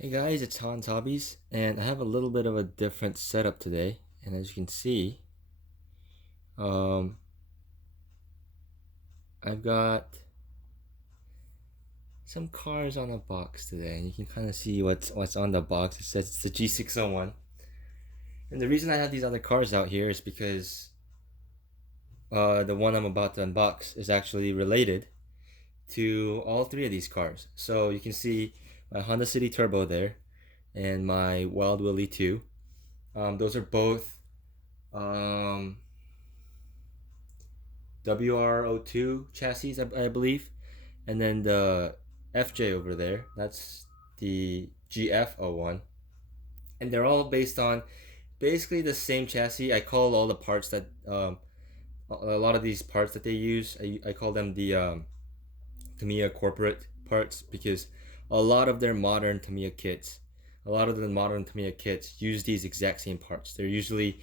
Hey guys, it's Hans Hobbies, and I have a little bit of a different setup today. And as you can see, um, I've got some cars on a box today, and you can kind of see what's on the box. It says it's the G6-01, and the reason I have these other cars out here is because the one I'm about to unbox is actually related to all three of these cars. So you can see my Honda City Turbo there, and my Wild Willie 2. Those are both um, WR02 chassis, I believe. And then the FJ over there, that's the GF01. And they're all based on basically the same chassis. I call all the parts that, a lot of these parts that they use, I call them the Tamiya corporate parts because a lot of the modern Tamiya kits use these exact same parts. They're usually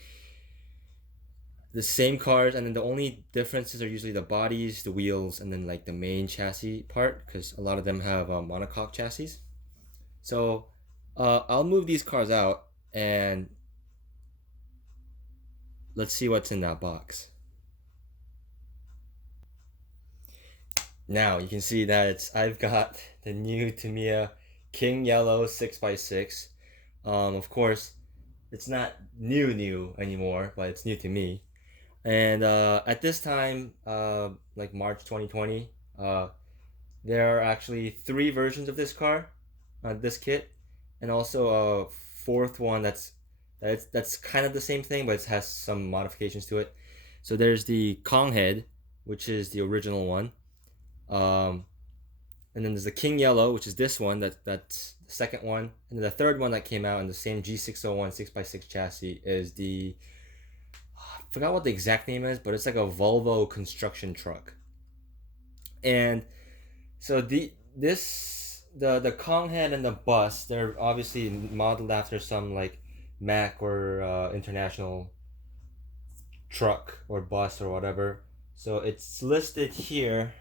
the same cars, and then the only differences are usually the bodies, the wheels, and then like the main chassis part, because a lot of them have monocoque chassis. So I'll move these cars out and let's see what's in that box. Now you can see that I've got the new Tamiya King Yellow 6x6. Of course, it's not new anymore, but it's new to me. And at this time, like March 2020, there are actually three versions of this car, this kit, and also a fourth one that's kind of the same thing, but it has some modifications to it. So there's the Kong head, which is the original one, um, and then there's the King Yellow, which is this one. That's the second one, and then the third one that came out in the same G601 6x6 chassis is the I forgot what the exact name is, but it's like a Volvo construction truck. And so the Kong head and the bus, they're obviously modeled after some like Mac or international truck or bus or whatever. So it's listed here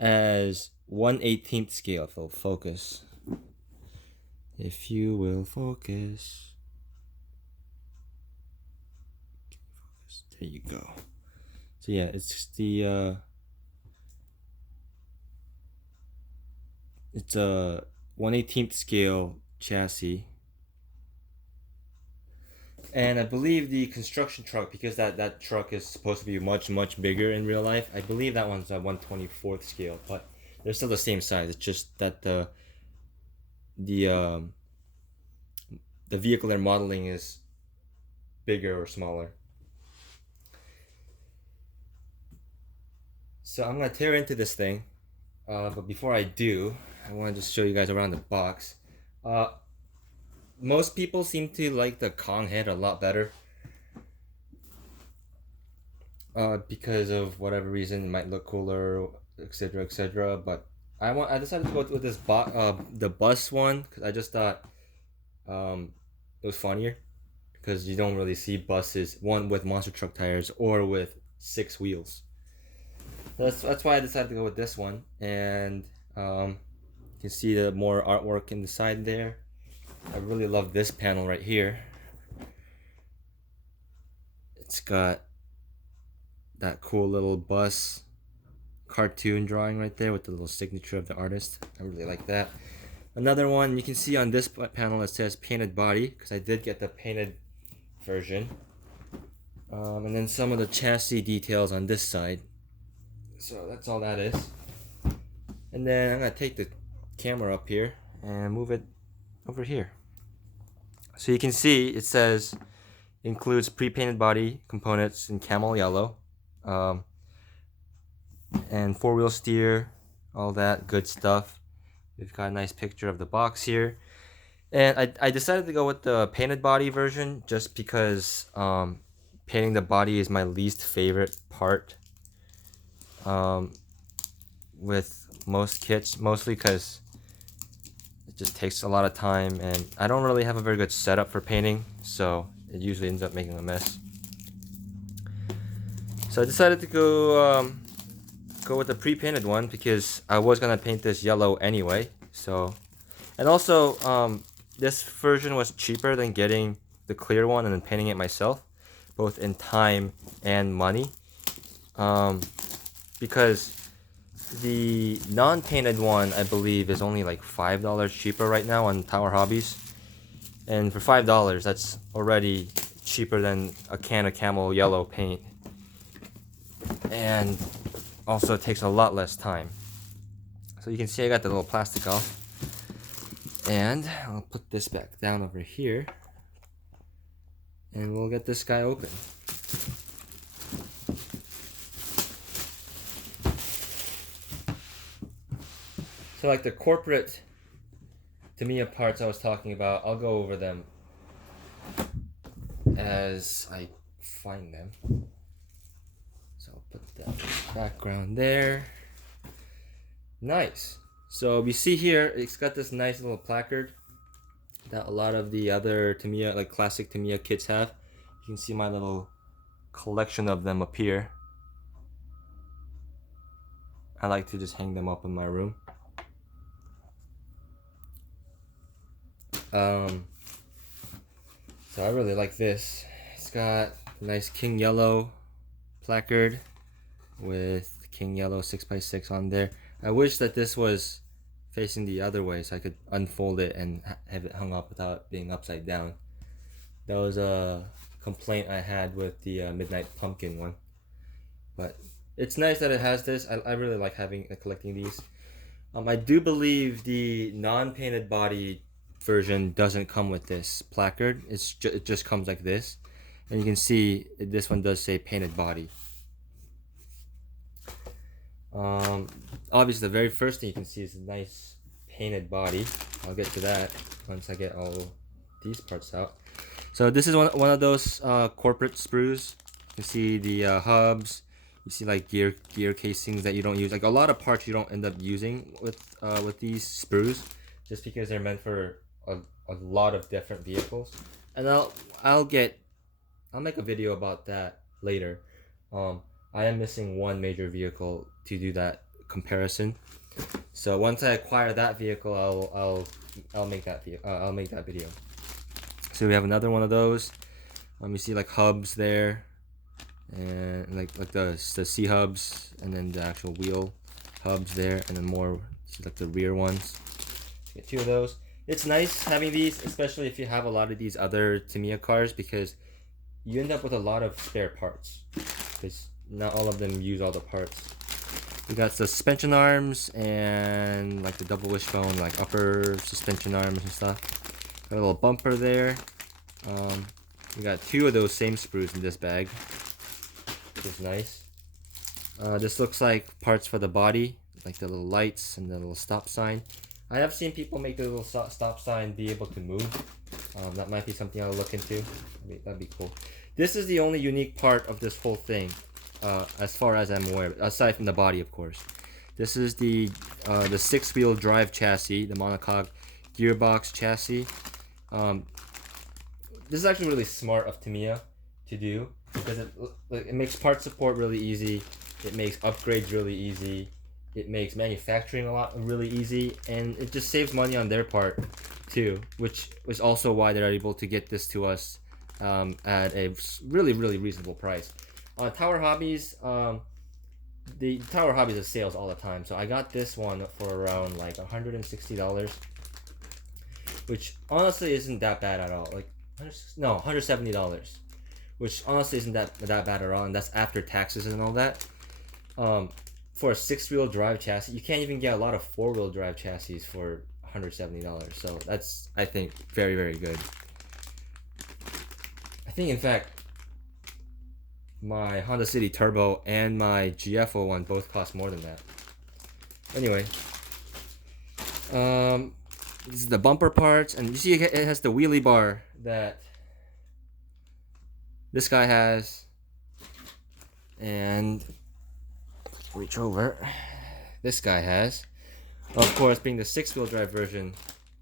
as 1/18th scale. If it'll focus, if you will focus, there you go. So yeah, it's a 1/18th scale chassis. And I believe the construction truck, because that truck is supposed to be much bigger in real life, I believe that one's a 1/24th scale, but they're still the same size. It's just that the um, the vehicle they're modeling is bigger or smaller. So I'm gonna tear into this thing, but before I do, I want to just show you guys around the box. Uh, Most people seem to like the Kong head a lot better, because of whatever reason. It might look cooler, etc., etc. But I decided to go with the bus one, because I just thought it was funnier, because you don't really see buses one with monster truck tires or with six wheels. That's why I decided to go with this one. And you can see the more artwork in the side there. I really love this panel right here. It's got that cool little bus cartoon drawing right there with the little signature of the artist. I really like that. Another one you can see on this panel, it says painted body, because I did get the painted version. And then some of the chassis details on this side. So that's all that is. And then I'm going to take the camera up here and move it over here. So you can see it says includes pre-painted body components in camel yellow, and four-wheel steer, all that good stuff. We've got a nice picture of the box here. And I decided to go with the painted body version just because painting the body is my least favorite part with most kits, mostly because it just takes a lot of time, and I don't really have a very good setup for painting, so it usually ends up making a mess. So I decided to go with the pre-painted one because I was gonna paint this yellow anyway. So, And also, this version was cheaper than getting the clear one and then painting it myself, both in time and money. Because the non-painted one, I believe, is only like $5 cheaper right now on Tower Hobbies. And for $5, that's already cheaper than a can of Camel Yellow paint. And also it takes a lot less time. So you can see I got the little plastic off. And I'll put this back down over here. And we'll get this guy open. So like the corporate Tamiya parts I was talking about, I'll go over them as I find them. So I'll put that background there. Nice. So we see here, it's got this nice little placard that a lot of the other Tamiya, like classic Tamiya kits have. You can see my little collection of them up here. I like to just hang them up in my room. So I really like this. It's got a nice King Yellow placard with King Yellow 6x6 on there. I wish that this was facing the other way so I could unfold it and have it hung up without being upside down. That was a complaint I had with the Midnight Pumpkin one. But it's nice that it has this. I really like collecting these. I do believe the non-painted body version doesn't come with this placard. It just comes like this. And you can see this one does say painted body. Obviously the very first thing you can see is a nice painted body. I'll get to that once I get all these parts out. So this is one of those corporate sprues. You can see the hubs. You see like gear casings that you don't use. Like a lot of parts you don't end up using with these sprues, just because they're meant for a lot of different vehicles. And I'll make a video about that later. I am missing one major vehicle to do that comparison. So once I acquire that vehicle, I'll make that video. So we have another one of those. You see like hubs there, and like the C hubs, and then the actual wheel hubs there, and then more like the rear ones. Get two of those. It's nice having these, especially if you have a lot of these other Tamiya cars, because you end up with a lot of spare parts, because not all of them use all the parts. We got suspension arms and like the double wishbone, like upper suspension arms and stuff. Got a little bumper there. We got two of those same sprues in this bag, which is nice. This looks like parts for the body, like the little lights and the little stop sign. I have seen people make the little stop sign be able to move. That might be something I'll look into. That'd be cool. This is the only unique part of this whole thing, as far as I'm aware, aside from the body, of course. This is the 6-wheel drive chassis, the monocog gearbox chassis. This is actually really smart of Tamiya to do, because it makes part support really easy. It makes upgrades really easy. It makes manufacturing really easy, and it just saves money on their part too, which is also why they're able to get this to us at a really reasonable price. On Tower Hobbies, the Tower Hobbies has sales all the time, so I got this one for around like $160, which honestly isn't that bad at all. Like $170, which honestly isn't that bad at all, and that's after taxes and all that. For a 6-wheel drive chassis, you can't even get a lot of 4-wheel drive chassis for $170. So that's, I think, very good. I think, in fact, my Honda City Turbo and my GF-01 both cost more than that. Anyway, this is the bumper parts, and you see it has the wheelie bar that this guy has, and reach over, this guy has. Of course, being the 6-wheel drive version,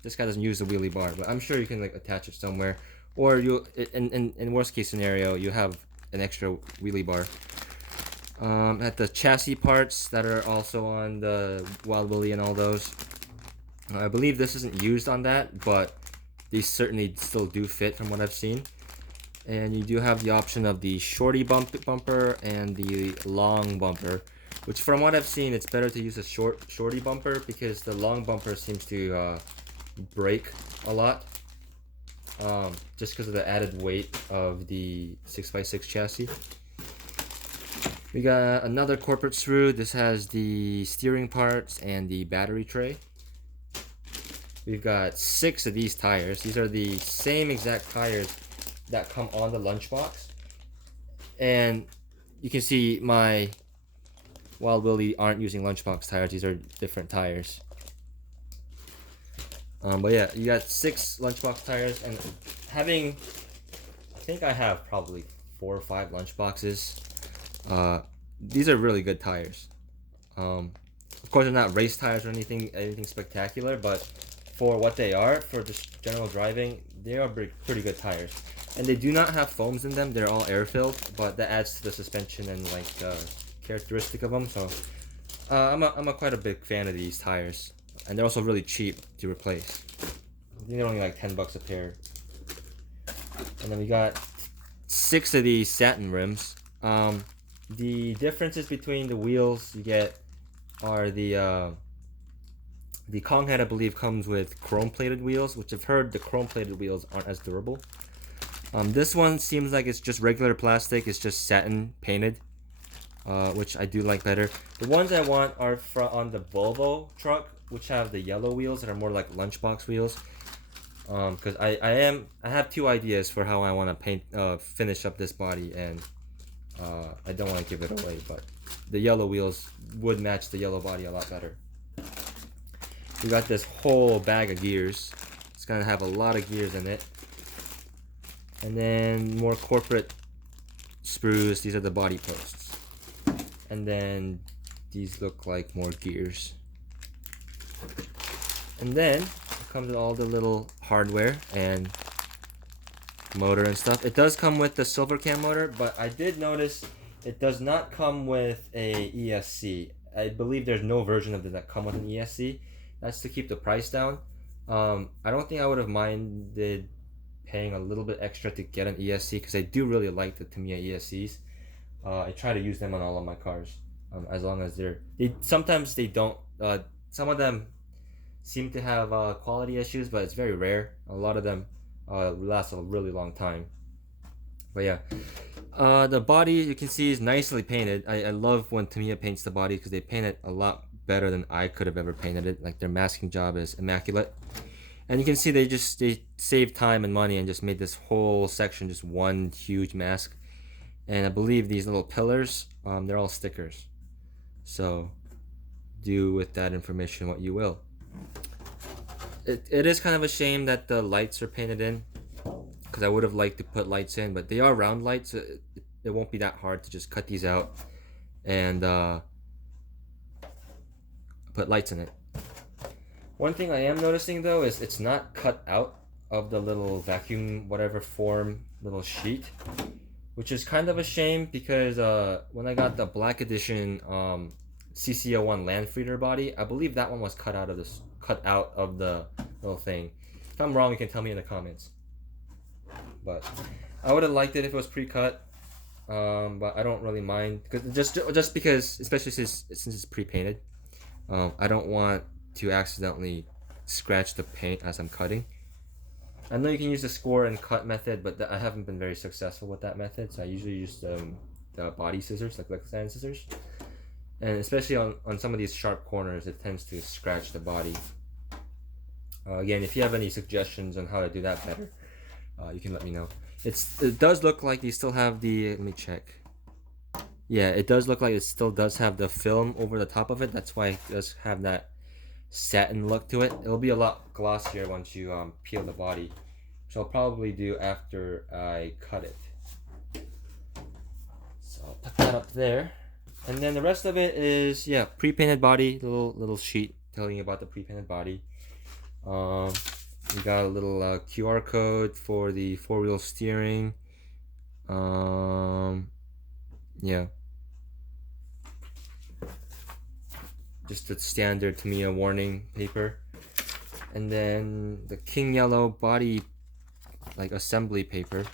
this guy doesn't use the wheelie bar, but I'm sure you can like attach it somewhere, or you in worst case scenario you have an extra wheelie bar. At the chassis parts that are also on the Wild Willie and all those, I believe this isn't used on that, but these certainly still do fit from what I've seen. And you do have the option of the shorty bumper and the long bumper, which from what I've seen, it's better to use a shorty bumper because the long bumper seems to break a lot, just because of the added weight of the 6x6 chassis. We got another corporate sprue. This has the steering parts and the battery tray. We've got 6 of these tires. These are the same exact tires that come on the lunchbox. And you can see my Wild Willie aren't using lunchbox tires. These are different tires. But yeah, you got 6 lunchbox tires, and I think I have probably 4 or 5 lunchboxes. These are really good tires. Of course, they're not race tires or anything spectacular, but for what they are, for just general driving, they are pretty good tires. And they do not have foams in them; they're all air filled, but that adds to the suspension and like characteristic of them. So I'm quite a big fan of these tires, and they're also really cheap to replace. I think they're only like $10 a pair. And then we got 6 of these satin rims. The differences between the wheels you get are the Kong head, I believe, comes with chrome plated wheels, which I've heard the chrome plated wheels aren't as durable. This one seems like it's just regular plastic. It's just satin painted, which I do like better. The ones I want are on the Volvo truck, which have the yellow wheels that are more like lunchbox wheels. Because I have 2 ideas for how I want to finish up this body, and I don't want to give it away, but the yellow wheels would match the yellow body a lot better. We got this whole bag of gears. It's gonna have a lot of gears in it. And then more corporate sprues. These are the body posts. And then these look like more gears. And then it comes with all the little hardware and motor and stuff. It does come with the silver cam motor, but I did notice it does not come with a ESC. I believe there's no version of it that come with an ESC. That's to keep the price down. I don't think I would have minded paying a little bit extra to get an ESC, because I do really like the Tamiya ESCs. I try to use them on all of my cars, as long as sometimes they don't. Some of them seem to have quality issues, but it's very rare. A lot of them last a really long time. But yeah, the body, you can see, is nicely painted. I love when Tamiya paints the body because they paint it a lot better than I could have ever painted it. Like, their masking job is immaculate. And you can see they saved time and money and just made this whole section just one huge mask. And I believe these little pillars, they're all stickers. So do with that information what you will. It is kind of a shame that the lights are painted in, because I would have liked to put lights in, but they are round lights. So it won't be that hard to just cut these out and put lights in it. One thing I am noticing though is it's not cut out of the little vacuum whatever form little sheet, which is kind of a shame, because when I got the black edition CC-01 Landfreeder body, I believe that one was cut out of the little thing. If I'm wrong, you can tell me in the comments. But I would have liked it if it was pre-cut, but I don't really mind, because just because, especially since it's pre-painted, I don't want to accidentally scratch the paint as I'm cutting. I know you can use the score and cut method, but I haven't been very successful with that method, so I usually use the body scissors, like Lexan scissors. And especially on some of these sharp corners, it tends to scratch the body. Again, if you have any suggestions on how to do that better, you can let me know. It does look like you still have the, let me check. Yeah, it does look like it still does have the film over the top of it. That's why it does have that satin look to it. It'll be a lot glossier once you peel the body, which I'll probably do after I cut it. So I'll put that up there, and then the rest of it is, yeah, pre-painted body. Little sheet telling you about the pre-painted body. We got a little QR code for the 4-wheel steering. Yeah, just the standard Tamiya warning paper. And then the King Yellow body, like assembly paper,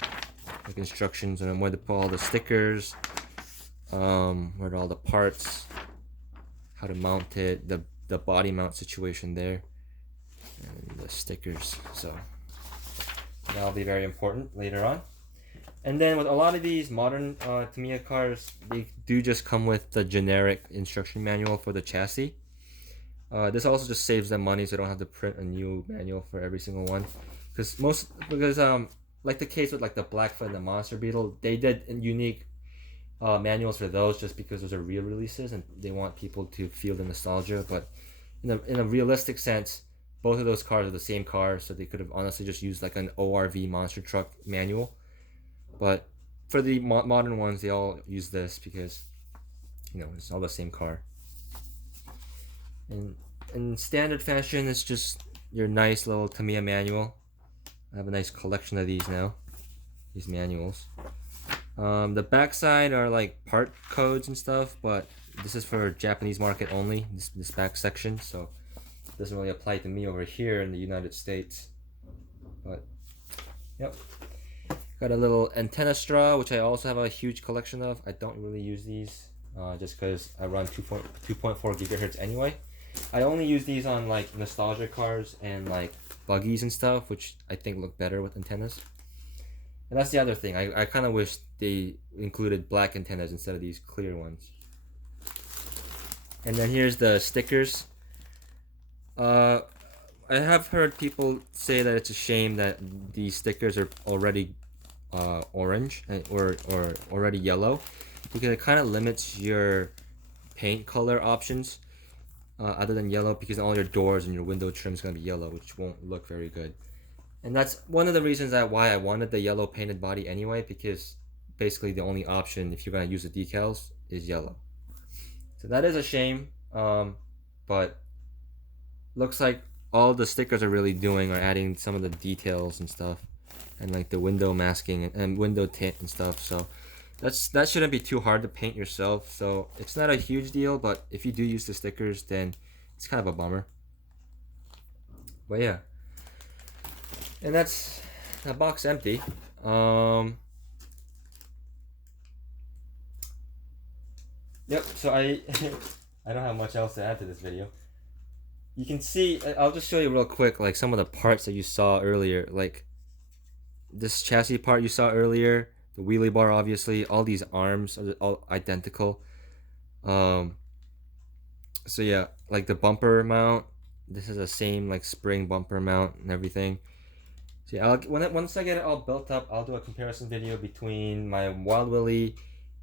like instructions on where to put all the stickers, where all the parts, how to mount it, the body mount situation there, and the stickers. So that'll be very important later on. And then with a lot of these modern Tamiya cars, they do just come with the generic instruction manual for the chassis. This also just saves them money, so they don't have to print a new manual for every single one. Because like the case with like the Blackfoot and the Monster Beetle, they did unique manuals for those just because those are real releases and they want people to feel the nostalgia. But in a realistic sense, both of those cars are the same car, so they could have honestly just used like an ORV monster truck manual. But for the modern ones, they all use this because it's all the same car. And in standard fashion, it's just your nice little Tamiya manual. I have a nice collection of these now, these manuals. The backside are like part codes and stuff, but this is for Japanese market only, this back section, so it doesn't really apply to me over here in the United States. But yep, got a little antenna straw, which I also have a huge collection of. I don't really use these just because I run 2.4 gigahertz anyway. I only use these on like nostalgia cars and like buggies and stuff, which I think look better with antennas. And that's the other thing. I kind of wish they included black antennas instead of these clear ones. And then here's the stickers. I have heard people say that it's a shame that these stickers are already orange or already yellow, because it kind of limits your paint color options other than yellow, because all your doors and your window trim is going to be yellow, which won't look very good. And that's one of the reasons why I wanted the yellow painted body anyway, because basically the only option if you're going to use the decals is yellow. So that is a shame, but looks like all the stickers are really doing are adding some of the details and stuff, and like the window masking and window tint and stuff. So that shouldn't be too hard to paint yourself. So it's not a huge deal, but if you do use the stickers, then it's kind of a bummer. But yeah. And that's the box empty. Yep, so I don't have much else to add to this video. You can see, I'll just show you real quick, like some of the parts that you saw earlier. Like this chassis part you saw earlier, the wheelie bar, obviously, all these arms are all identical. So yeah, like the bumper mount, this is the same like spring bumper mount and everything. So yeah, once I get it all built up, I'll do a comparison video between my Wild Willie,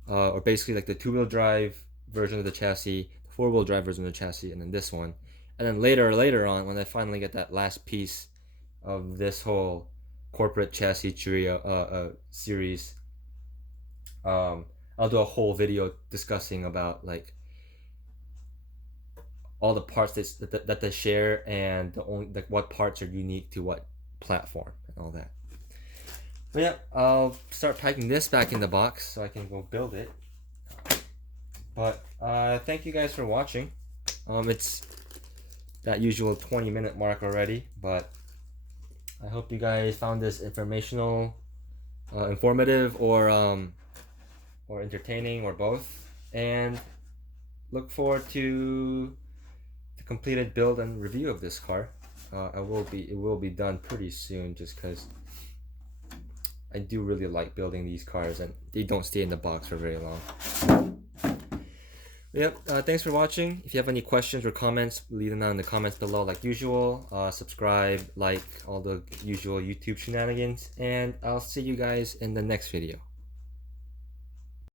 or basically like the 2-wheel drive version of the chassis, the 4-wheel drive version of the chassis, and then this one. And then later on, when I finally get that last piece of this whole corporate chassis series, I'll do a whole video discussing about like all the parts that they share, and like what parts are unique to what platform and all that. But yeah, I'll start packing this back in the box so I can go build it. But thank you guys for watching. It's that usual 20-minute mark already, but I hope you guys found this informational, informative, or entertaining, or both, and look forward to the completed build and review of this car. It will be done pretty soon, just because I do really like building these cars and they don't stay in the box for very long. Yep, thanks for watching. If you have any questions or comments, leave them down in the comments below like usual. Subscribe, like, all the usual YouTube shenanigans, and I'll see you guys in the next video.